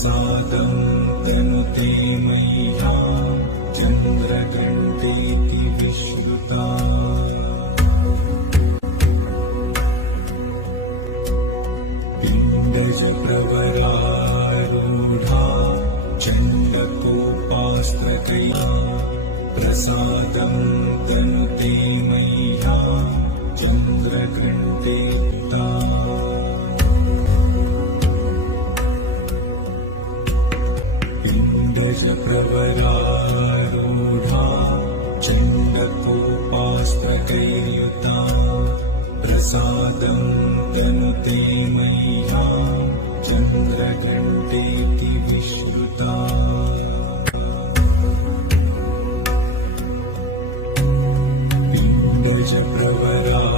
प्रसादं तनुते मह्यं चन्द्रघण्टेति विश्रुता पिण्डजप्रवरारूढा चण्डकोपास्त्रकैः प्रसादं तनुते मह्यं चन्द्रघण्टेता पिण्डजप्रवरारूढा चण्डकोपास्त्रकैर्युता प्रसादं तनुते मह्यं चन्द्रघण्टेति विश्रुता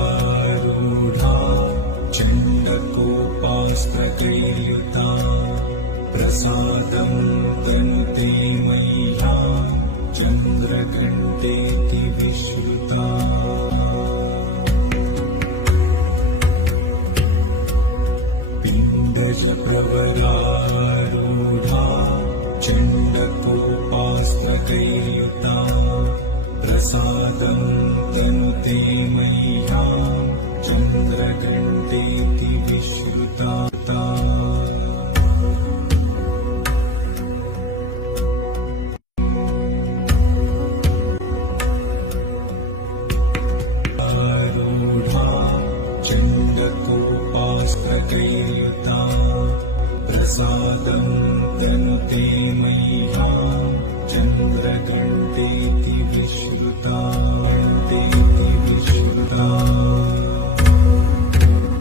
पिण्डजप्रवरारूढा चण्डकोपास्त्रकैर्युता प्रसादं तनुते मह्यं चन्द्रघण्टेति विश्रुता पिण्डजप्रवरारूढा चण्डकोपास्त्रकैर्युता प्रसादं तनुते मह्यं चन्द्रघण्टेति विश्रुता चण्डकोपास्त्रकैर्युता प्रसादं तनुते मह्यं चन्द्रघण्टेति